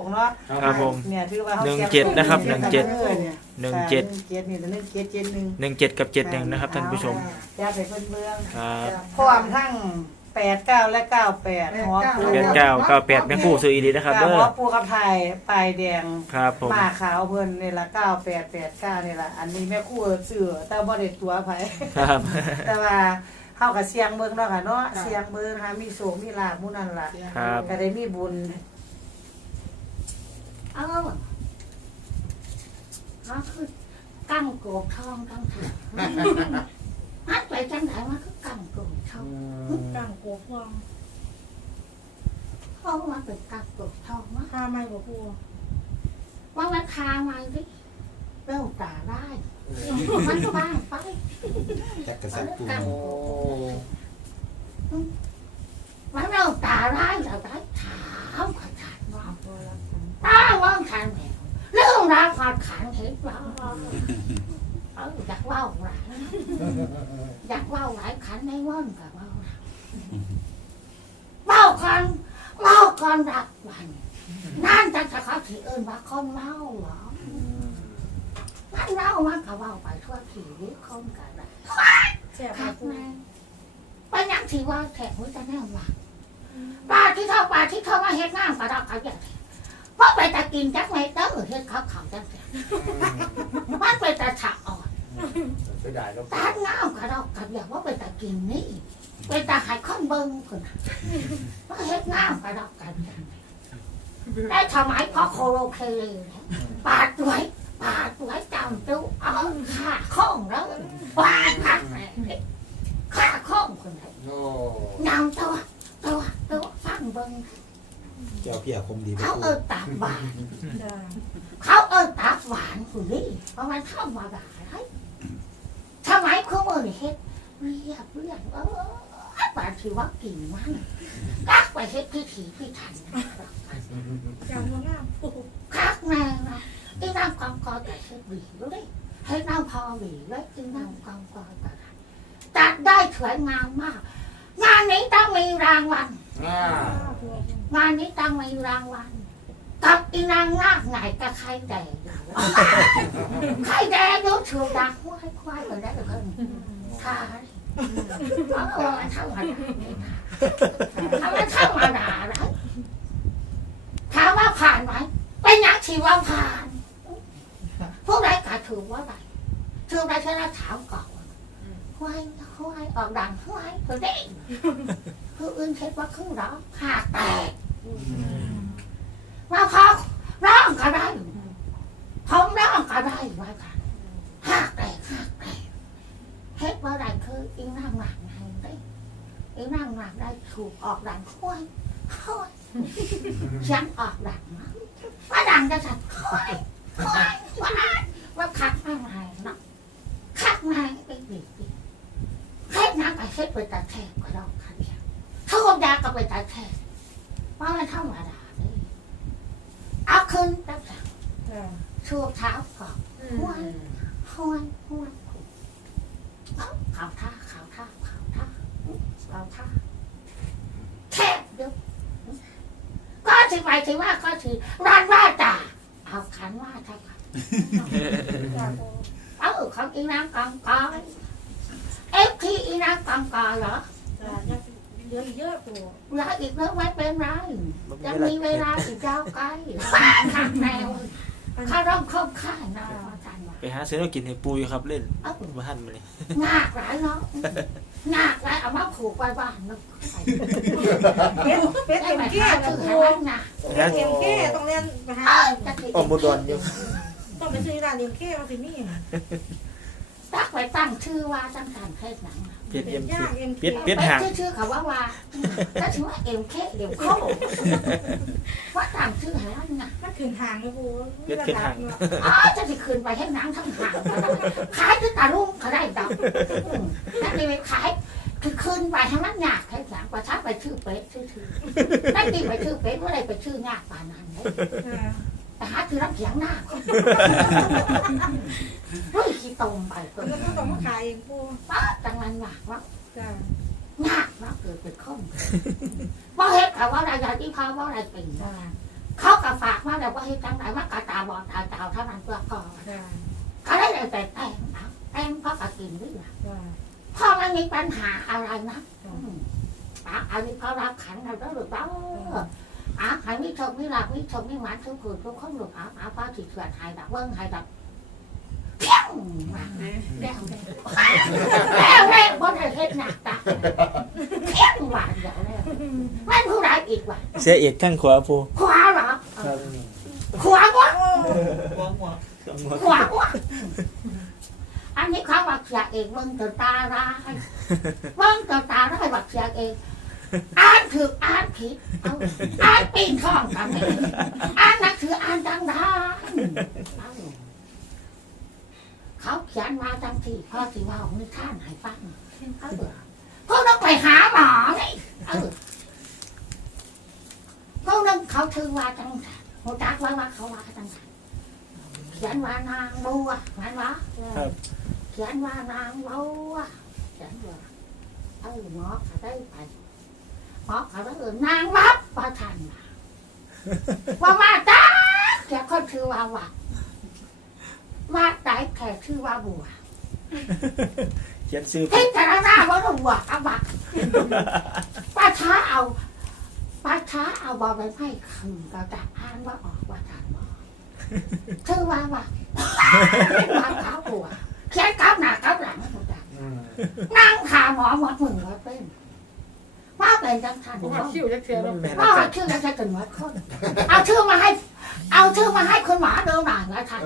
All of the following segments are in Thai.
งเนาะครับผม เนี่ยถือว่าเขาหนึ่งสี่ยเจ็ดนะครับสี่ยหนึ่งเจ็ดออเนี่ยหนึ่งเจ็ดหนึ่งเจ็ดนี่หนึ่งเจ็ดเจ็ดหนึ่งหนึ่งเจ็ดกับเจ็ดหนึ่งนะครับท่านผู้ชมจะไปเพิ่นเมืองครับพร้อมทั้งแปดเก้าและเก้าแปดหัวปูแปดเก้าเก้าแปดแม่คู่ซื้ออีดีนะครับกับเด้หัอวปูกับไทยปลายแดงครับผมหมาขาวเพิ่นนี่ละเก้าแปดแปดเก้านี่ละอันนี้แม่ครู่ซื้อแต่บ่ได้ตัวไผ ครับ แต่ว่าเฮากับเสียงเบิ่งเนาะค่ะเนาะเสียงเบิ่งหามีโชคมีลาภหมู่นั่นล่ะครับ ก็ได้มีบุญ เออเขาคือกั้งโกบทองกั้งเถื่อนมันไปจังไหนมันคือกั้งโกบทองกั้งโกพวงเพราะมันเป็นกั้งโกบทองนะข้าไม่บ่ปูว่ามันคาไมาดิเริ่มตาได้มันก็บ้างไปจักกระสับปูกั้งโกบมันเริ่มตาได้แล้วได้ขาาว่างขันแหวเรื่องราวขอดขันเห็นว่าเอออยากว่าหลายอยากว่าหลายขันในว่อนกับว่าหลายว่ากันว่ากันรักวันนั่นจะจะเขาถือเอินว่าคนเมาหรอมันเล่ามันก็เว่าไปทั่วผีหรือคนกันได้แซ่บครัมาบปูแม่ไปยังที่ว่าแขกหัวจะแน่วว่าปลาที่เท่าปลาที่เท่ามาเฮ็ดงานปลาดอกเขาอย่าง เพราะไปตะกินจักเม็ดเด้อเฮ็ดเขาเขาจังเสียมันไปตะฉะอ่อนไปได้แล้วตาดงามกระดอกกับอย่างว่าไปตะกินนี่ไปตะหายข้อนเบิ้งคนว่าเฮ็ดงามกระดอกกันจังได้สมัยพอโคโลเคเลยปาดสวยปาดสวยจำตู้เอาขาข้องแล้วปาดขาขาข้องคนไหน โอ้ นำตัวตัวตัวฟังเบิ้ง เจ้าเพียคมดีไปเขาปูเออตากหวาน จ้าเขาเออตากหวานคุณนี่เพราะมันเข้ามาด่าไรทำไมเขาเออเฮ็ดเรียบเรียบเออปาชีว่ากิ่งมันกักไปเฮ็ดพิธีพิถันจังว่างามปูคักแน่นะอีน้ำกองกอแต่เฮ็ดดีด้วยให้น้ำพอดีด้วยอีน้ำกองกอแต่จัดได้สวยงามมาก งานนี้ต้องมีรางวัล อ่าปู งานนี้ต้องมีรางวัลกับอีนางนาคไหนกับใครแดงใครแดงยกชูดังควายควายกันได้หรือเปล่าค่ะเออมันเข้ามาด่านี่นะถ้ามันเข้ามาด่าแล้วถามว่าผ่านไหมเป็นยังที่ว่าผ่าน พวกไรกาถือว่าไรถือไรชนะถามก่อน ควายควายออกดังควายคือเด้งคืออื่นคิดว่าคือร้องหาแตกว่าเขาร้องก็ได้ผมร้องก็ได้ว่ากันหักแตกหักแตกเฮ็ดว่าไรคืออีนั่งหลังไงได้อีนั่งหลังได้ถูกออกดังค่อยค่อยฉันออกดังนะว่าดังจะสั่นค่อยค่อยว่าว่าคักนั่งไงเนาะคักนั่งไปบีบเฮ็ดน้ำไปเฮ็ดไปตาแทกก็ได้คันเดียวถ้าคนยาก็ไปตาแทกว่ามันธรรมดาเอาขึ้นตั้งแต่จ้าชั่วเท้าก่อนห้วนห้วนห้วนเอาเขาท่าเขาท่าเขาท่าเขาท่าแค่เดียวก็ถือไปถือว่าก็ถือร้านว่าจ่าเอาขันว่าท่าค่ะจ้าปูเอาของอีนางกองกอยเอฟ ที่อีนางกองกอยเหรอจ้าอยากเยอะเยอะปูเหลืออีกเรื่องไม่เป็นไรยังมีเวลาอีกยาวไกลข้างแนวข้าร่มคบข้างนะอาจารย์ว่าไปหาซื้อแล้วกินให้ปูอยู่ครับเล่นเอ้ามาหั่นมาเลยงากหลายเนาะงากหลายเอามาผูกไว้บ้านเนาะเป็ดเป็ดได้เต็มไหมเกี้ยคะนะถือปูให้มันนะเป็ดเต็มเกี้ยต้องเรียนไปหาเออจะถือออมบุดอนอยู่ต้องไปซื้อร้านเลี้ยงเกี้ยมาสินี่ ตักไปตั้งชื่อว่าตั้งการเพศหนังน่ะเป็ดเอ็มย่างเอ็มเป็ดเป็ดหางชื่อชื่อเขาว่าว่าถ้าชื่อว่าเอ็มเคเอ็มโคว่าตั้งชื่อให้มันน่ะมันขึ้นทางเลยปูอ๋อจะสิคืนไปให้หนังทั้งหางก็ได้ขายที่ตาลุ่งก็ได้ดอกอืมนั่นนี่ไปขายคือคืนไปให้มันยากให้หลังประชาไปชื่อเป็ดชื่อถือนั่นดีไปชื่อเป็ดเมื่อไรไปชื่อยากป่านนั้นเลย แต่หาคือรับเสียงหน้าเฮ้ยขี้ตรงไปเกินแล้วก็ต้องมาขายเองปูป้าจังมันยากว่าจ้ายากว่าเกิดเป็นข้อมว่าเฮ็ดแต่ว่าอะไรอย่างที่พาว่าอะไรเป็นเขาก็ฝากมาแล้วว่าให้จังไหนว่ากระตาบอดตาเจ้าเท่านั้นเพื่อพอค่ะก็ได้แต่แต่แต่งเอาแต่งก็กระกินด้วยค่ะพ่อไม่มีปัญหาอะไรนะอืมอะอันนี้เขารับขันเราได้หรือเปล่า อะใครไม่ชมไม่หลับไม่ชมไม่หวานทุกคนทุกคนหลุดอะอะป้าถือเสือหายดับเบิ้งหายดับเพี้ยงมาแล้วแล้วแล้วแล้วบ่ได้เฮ็ดหนักตาเพี้ยงหวานเดี๋ยวแล้วไม่ผู้ใดอีกว่ะเสียเอกข้างขวาปูขวาเหรอขวาวะขวาวะอันนี้เขาบักเสียเองเบิ้งแต่ตาร้ายเบิ้งแต่ตาร้ายบักเสียเองอ่านถืออ่านผิดเอาอ่านปีนท้องกันเองอ่านหนักถืออ่านดังดังเขาเขียนมาจังที่พ่อสิว่าของนิทานให้ฟังเออพวกต้องไปหาหมอไงเออพวกนั้นเขาถือว่าจังหัวจักไว้ว่าเขาว่าจังเขียนว่านางบัวงั้นวะเขียนว่านางบาอะเขียนว่าเออหมอเขาได้ไป อเขาได้เออนางรับประทันว่าว่าจ้าแกคนชื่อว่าว่าว่าได้แค่ชื่อว่าบัวเขียนซื้อพิจารณาว่าบัวกับบักป้าช้าเอาป้าช้าเอาบอไปให้คืนก็จะอ่านว่าออกว่าทานบอชื่อว่าว่าว่าเขาบัวเขียนกับหน้ากับหลังหมดอะนั่งขาหมอหมดมือว่าเป็น ว่าเป็นจังทันผมเนาะว่าคิวจะเสียแล้วแม่นว่าจัดชื่อแล้วจะถึงวัดคนเอาชื่อมาให้ เอาชื่อมาให้คุณหมอดูหน่อยว่าทัน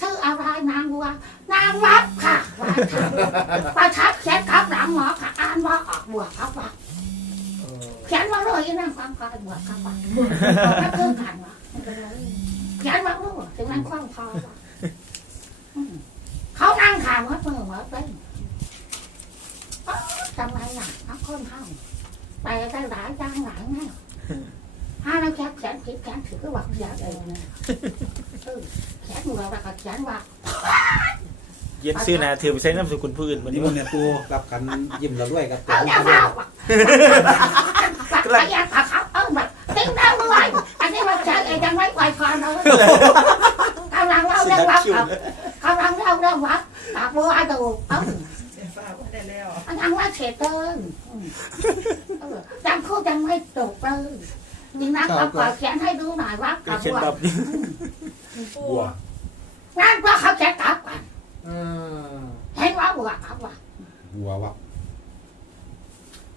ชื่ออะไรนางวัวนางวัดค่ะว่าทันประทับเขียนกับหลังหมอค่ะอ่านว่าออกบวกครับว่าเขียนมาเลยนั่งฟังก็บวกครับว่านั่นคือขันวะเขียนมาลูกถึงนั้นคล่องคอว่ะอืมเขานั่งขาหมดมือหมดเป็น ทำไมล่ะนัก คนเฮาไปได้หลายอย่างหลายแน่ห้าน้ำแข็งแขนผิดแขนถือก็บอกเสียเองนะเออแขนมือเราก็แขนว่าเขียนซื้อนะถือไปใช้นามสกุลผู้อื่นวันนี่นี้มันเนี่ยปูรับกันยิ้มเราด้วยครับเอาอย่าเมาอะปักไปยาปากเขาเออแบบติ้งดาวด้วยอันนี้ว่าเสียเองยังไม่ไหวพอเลยกำลังเล่าเรื่องวัดกับกำลังเล่าเรื่องวัดกับบัวดูเออฝากไว้ได้แล้วอันนั้นว่าเฉดเกินอืม เออยังคู่ยังไม่จบเลยนี่นะเขาขอเขียนให้ดูหน่อยว่าก็กับเขียนว่าแบบนี้ปูบัวนั่นว่าเขาจะกลับกันอืมเห็นว่าบัวกลับว่าบัววะ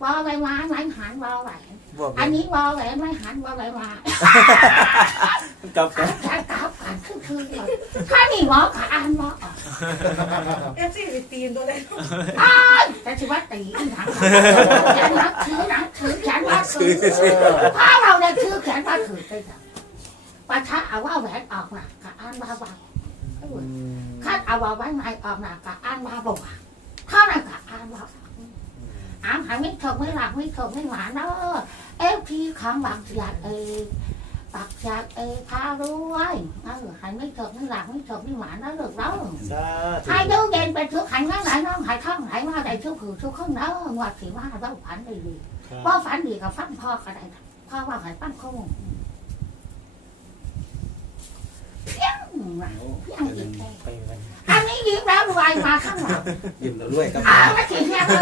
บอใบไม้ไม้หันบอแหวนบอกอันนี้บอแหวนไม่หันบอใบไม้กับเขาจะกลับ กันคือคือถ้านี่หมอขาอ่านหมอออกเอฟซีไปตีนตัวเลยอ้ายแต่ที่ว่าตีอีหนังแขนนับถือหนังถือแขนว่าถือถ้าเราได้ถือแขนว่าถือได้จ้ะปะทะเอาว่าแหวนออกหนักกับอ่านว่าเบาข้าเอาว่าไว้ไม่ออกหนักกับอ่านว่าบ่าเท่านั้นกับอ่านว่าอ่านหาไม่ถูกไม่หลักไม่ถูกไม่หวานเนอะเอฟทีของบางอยากเอ ปักอยากเอพารวยเออหายไม่ถกไม่หลักไม่ถกไม่หวานนะลูกเนาะสาธุให้ดูเด่นเป็นทุกขันงั้นไหนน้องหายท่องไหนมาได้ทุกผือทุกคนเนอะงวดสีว่าเราฝันดีดีว่าฝันดีกับฟังพ่อก็ได้พ่อว่าใหายปั้นข้อมูลเพียงว่ะเพียงอีกแค่ ไปกันอั นนี้ยิ้มแล้วรวยมาข้างหลังยิ้มเราด้วยครับอ้าวไม่ถึงเนี่ยเลย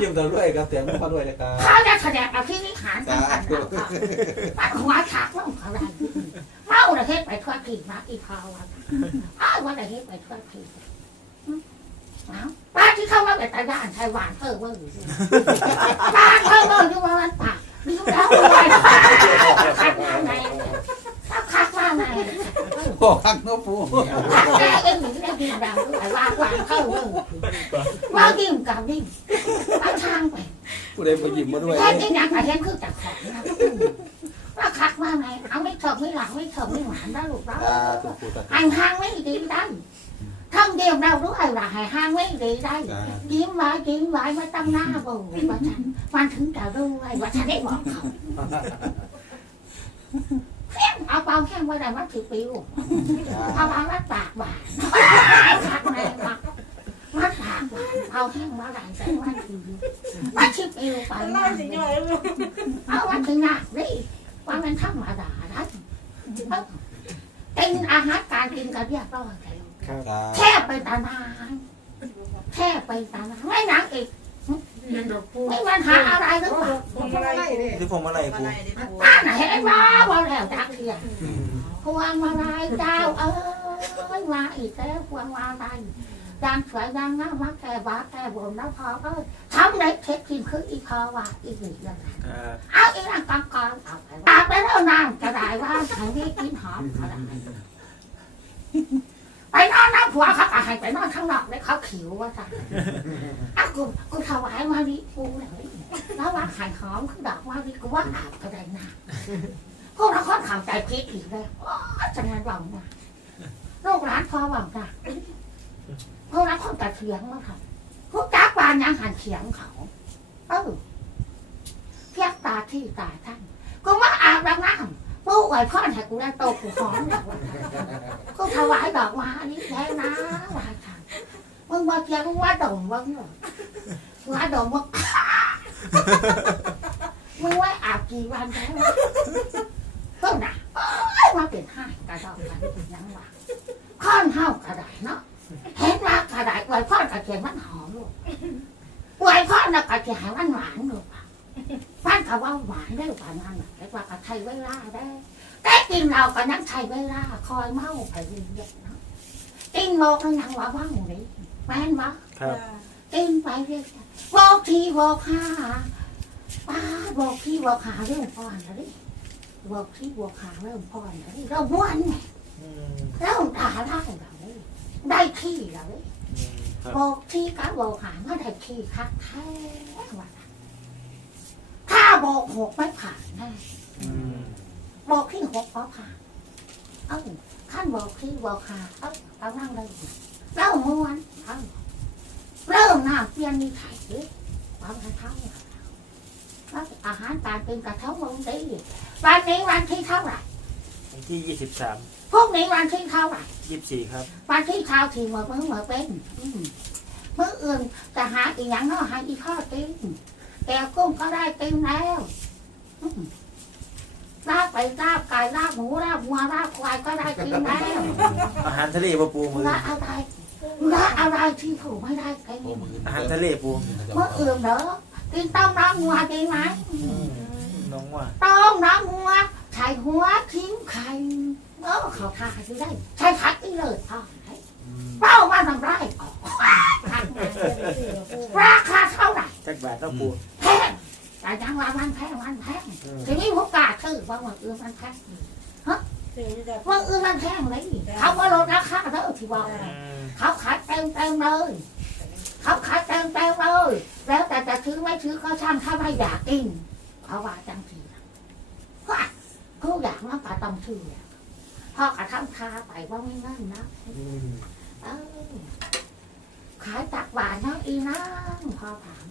ยิ้มเราด้วยครับแต่ไม่พอด้วยนะครับเขาจะแสดงอภินิหารกันกันแล้วก็ปัดหัวฉากล่องเขาได้เมาเลยเฮ็ดไปทั่วทีนะอีพาวันอ้าวว่าเลยเฮ็ดไปทั่วทีเอาป้าที่เข้ามาเป็นตาด้านไทยหวานเพิ่มเว้ยป้าเพิ่มเว้ยอยู่ว่ามันปากดิ้วแล้วเลยคักมาไงคักมาไง โอ้ข้างโน้ปูคักแกเอ็งหนีแล้วดิ้วดาวด้วยว่าหวานเข้าเว้ยว่าดิ้มกับดิ้มป้าช่างไปผู้ใดมายิ้มาด้วยแค่ที่นักเรียนคือจากของนะว่าคักมาไงเอาไม่ถกไม่หลังไม่ถกไม่หวานได้ลูกเราสาธุปูสาธุห่างห่างไม่ดีได้ทั้งเดียวเราด้วยว่าให้ห่างไม่ดีได้ยิ้มไว้ยิ้มไว้ไม่ต้องหน้าบูว่าฉันมันถึงจะรู้ไว้ว่าฉันได้บอกเขา เพี้ยงเอาเปล่าแค่ว่าได้มาถือปิวเอาวางรัดปากหวานคักแม่มารัดปากหวานเอาแห้งมาได้แต่ว่าถือมาชิบปิวไปมันมาไล่สิย่อยเลยเอาวันถึงหนักดิมันธรรมดานะกินอาหารการกินกันเรียบร้อยแล้วครับครับแค่ไปตานานแค่ไปตานานไม่หนักอีก ยังดอกปูไม่ปัญหาอะไรหรือเปล่าผมอะไรดิคือผมอะไรอะปูไรดิปูป้าไหนเห็นว่าว่าแล้วจักเทียพวงมาลัยเจ้าเอ้ยมาอีกแล้วพวงมาลัยยางสวยยางงามมาแก่บาแก่บนแล้วพอเอ้ยทำในเทคนิคคืออีคอว่าอีหนึ่งยังไงครับเอาอีนั่งกองกองเอาไปอาบไปแล้วนางจะได้ว่าทางนี้กินหอมก็ได้ไป ผัวเขาก็ให้ไปนอนข้างนอกเลยเขาขิวว่าจ้ะอะกูกูถวายมาดิกูเลยแล้วว่าไข่หอมคือดอกมาดิกูว่าอาบก็ได้นะพวกเราค่อนข้างใจพิษอีกเลยโอ้ยจะงานหวังนะลูกหลานพอหวังนะพวกเราคนแต่เถียงมาค่ะพวกจักบานยังหันเถียงเขาเออเพียกตาที่ตาท่านกูมาอาบน้ำ ปู้ไหวพ่อให้กูได้โตกูหอมนะกูถวายดอกไม้นี่แท้นะว่าฉันมึงมาเจียมึงว่าดมมึงว่าดมมึงมึงว่าอาบกี่วันแล้วเพิ่งนะเอ้มาเป็นห้ากระดอกกันเป็นยังวะข้อนเฮากระไดเนาะเห็นว่ากระไดไหวพ่อกระเทียมมันหอมลูกไหวพ่อน่ะกระเทียมมันหวานลูก ฟันเขาว่าหวานได้กว่านั้นน่ะแต่ว่าก็ใช้เวลาได้แต่กินเราก็ยังใช้เวลาคอยเมาไปเรื่อยๆเนาะกินโมกนั่งว่าว่างเลยแม่นบ่ครับกินไปเรื่อยๆบอกทีบอกห้าป้าบอกทีบอกหาเรื่องพ่อนนะดิบอกทีบอกหาเรื่องพ่อนนะดิเราบ้วนไงอืมเราด่าได้เราเลยได้ที่เราเลยอืมครับบอกที่ก็บอกหามาได้ที่คักแท้ว่าถ้า บอกหกไม่ผ่านแน่อืมบอกที่หกก็ผ่านเอ้าขั้นบอกที่บอกหาเอ้าเอานั่งเลยเล่าม้วนเอ้าเริ่มหน้าเปลี่ยนนิสัยดิความกระเท่าแล้วอาหารการเป็นกระเท่าลงดีวันนี้วันที่เท่าไหร่วันที่ยี่สิบสามพรุ่งนี้วันที่เท่าไหร่ยี่สิบสี่ครับ วันที่เช้าทีมือมือมือเป็นอืมมื่ออื่นจะหาอีกอย่างเนาะหาอีกข้อติง แกวกุ้งก็ได้ติงแล้วอืมลาบไปลาบไก่ลาบหมูลาบวัวลาบควายก็ได้ติงแล้วอาหารทะเลปะปูมือละอะไรละอะไรที่ถูกไม่ได้ติงโอ้มืออาหารทะเลปูเมื่ออื่นเด้อกินต้มน้ำงัวดีไหมอืมน้องว่าต้มน้ำงัวใส่หัวทิ้งไข่เออเขาทาสิได้ใช้ผักอีเลยพ่อไหนเป้ามาทำไรออกราคาเท่าไหร่จักบาทต้องปูแพ งแต่ยังว่ามันแพงมันแพงทีนี้พวกกาซื้อว่าวันอื่นมันแพงวันอื่นมันแพงเลยเขาว่าลดราคาเด้อที่ว่าอืมเขาขายเต็มเต็มเลยเขาขายเต็มเต็มเลยแล้วแต่จะซื้อไม่ซื้อก็ช่างถ้าไม่อยากกินเขาว่าจังทีว่าทุกอย่างมันก็ต้องซื้อพ่อกระทำคาไปว่าไม่งั้นนะเออขายตักบาทนะอีนะพ่อถาม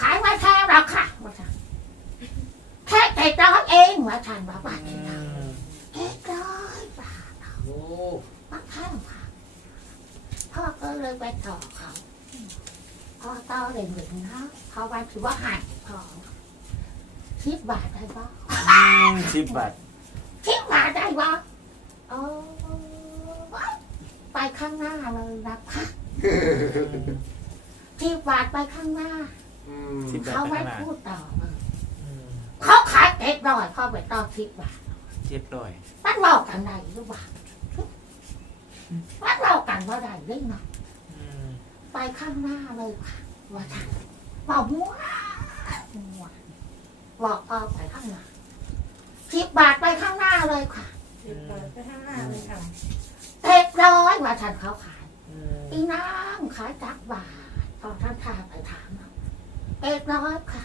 ขายไม่แพงหรอกค่ะว่าฉันแค่เจ็ดร้ อยเองว่าฉันบอกว่าอืเจ็ดร้อยมเจ็ดร้อยบาทโอ้มันแพงค่ะพ่อก็เลยไปต่อเขาพ่อต่อเลยเหมือนนะเขาวันถือว่าหายพอสิบบาทได้ปะอืมสิบบาทสิบบาทได้ปะโอ้ไปข้างหน้าเลยนะคะอืมสิบบาทไปข้างหน้าสิบบาทเขาไปไม่ข้างหน้าพูดต่อเลยอืม เขาขายเอ็ดร้อยเขาไปต่อสิบบาทเจ็ดร้อยมันบอกกันได้หรือเปล่ามันบอกกันว่าได้หรือเปล่าอืมไปข้างหน้าเลยค่ะว่าท่านบอกมั่วมั่วบอกเอาไปข้างหน้าสิบบาทไปข้างหน้าเลยค่ะสิบบาทไปข้างหน้าเลยค่ะเอ็ดร้อยว่าท่านเขาขายอืมอีน้ำขายจักบาทตอนท่านทาไปถามเอาเอ็ดร้อยค่ะ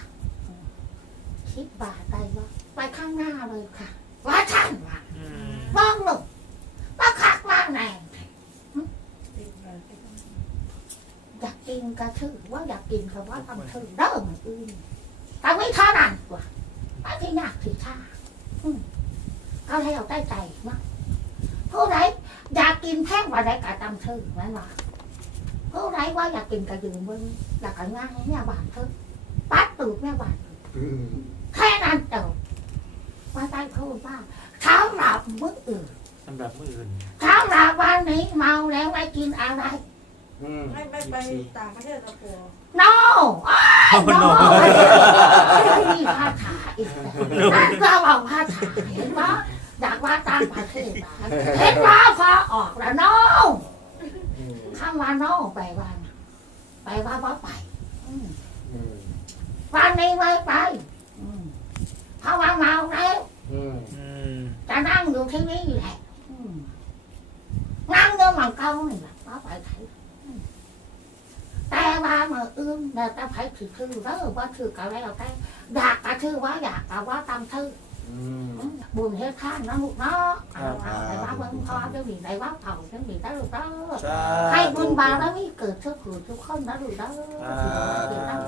สิบบาทไปว่าไปข้างหน้าเลยค่ะ ว่าท่านว่าบ้องหนุ่าคักบบาทไปข้างหนอยากกินกระถือว่าอยากกินคำว่าทำถือเด้อเหมือนอื่นแต่ไม่เท่านั้นกว่าไม่ที่ยากที่ชาอืมก็ให้เราได้ใจเนาะผู้ใดอยากกินแท่งว่าได้กะตำถือนั่นว่าผู้ใดว่าอยากกินกระยืนบนอยากกระง่ายเนี่ยบานเถอะปัดตูดเนี่ยบานแค่นั้นเดียว ไม่ได้พูดว่าสำหรั บมื้ออื่นสำหรับมืออื่นสำหรับวันนี้เมาแล้วไม่กินอะไร อืมไม่ไม่ไปต่างประเทศนะปัว no อ้าย no มีภาษาอีกนั่นก็บอกภาษาเห็นปะอยากว่าต่างประเทศอะเห็นว่าพอออกแล้ว no อืมคำว่า no แปลว่าแปลว่าว่าไป อืมอืมวันนี้ไม่ไปอืมเพราะว่าเมาแล้ว อืม อืม จะนั่งอยู่ที่นี่แหละอืมนั่งอยู่หมังเก้านี่แหละว่าไปไหนอืมแต่ว่าเมื่ออื่น เดี๋ยวจะไปถือชื่อเด้อว่าถือกันแล้วแต่อยากก็ชื่อว่าอยากก็ว่าตามชื่ออืมอืม บุญเฮ็ดข้างนะลูกเนาะเอาเอาแต่ว่าเบิ่งพอจะมีได้ว่าเผาจะมีได้ลูกเด้อ สาให้ธุบุญบารมีเกิดทุกผู้ทุกคนนะลูกเด้ออ่าเกิดตั้ง